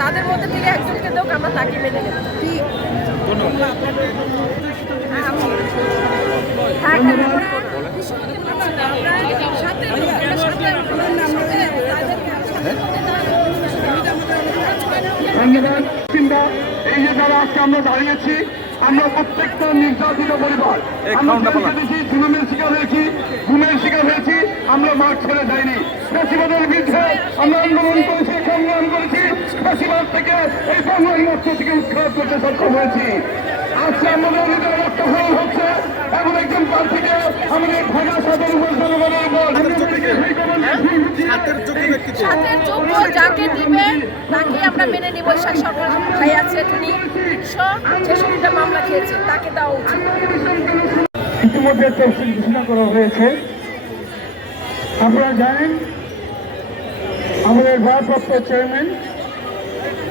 তাদের মধ্যে থেকে একজনকে দেখ আমরা তাকে মেনে নেব। হ্যাঁ, হ্যাঁ, ধন্যবাদ কিংবা এই যে যারা আজকে আমরা দাঁড়িয়েছি আমরা প্রত্যেকটা নির্যাতিত পরিবার আমরা দেখেছি জুলুমের শিকার হয়েছি ঘুমের শিকার হয়েছি আমরা মাঠ ছেড়ে যাইনি। বিরুদ্ধে আমরা আন্দোলন করেছি সংগ্রাম করেছি ফেসিবাদ থেকে এই বাংলার মধ্য থেকে উৎখাত করতে সক্ষম হয়েছি। আজকে আমাদের হৃদয় রক্তক্ষরণ হচ্ছে এমন একজন প্রার্থীকে আমাদের ঢাকা সদর উপজেলার উপর হাতের যোগ্য ব্যক্তিকে। সাথে যোগ্য যাকে দিবে তাকে আমরা মেনে নিব ঈশান সরকার ভাই আছে তিনি ছেষট্টিটা মামলা খেয়েছে তাকে দেওয়া উচিত। ইতিমধ্যে তফসিল ঘোষণা করা হয়েছে। আপনারা জানেন আমাদের ভারপ্রাপ্ত চেয়ারম্যান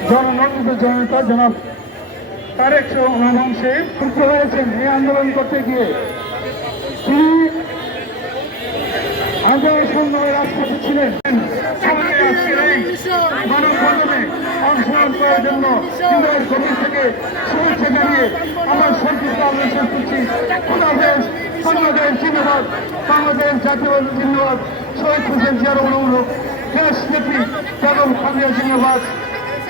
জননন্দিত জনতা জনাব তারেক রহমাংশে যুক্ত হয়েছেন এই আন্দোলন করতে গিয়ে। তিনি আন্দোলন সংগ্রামের রাজপথে ছিলেন। অংশগ্রহণ করার জন্য হৃদয়ের গভীর আমার সংক্ষিপ্ত আলোচনা করছি। বাংলাদেশ বাংলাদেশ জিন্দাবাদ জাতীয় জিন্দাবাদ। শহীদ হোসেন জিয়ার অনুমূলক দেশ নেত্রী বেগম খাদিয়া জিন্দাবাদ।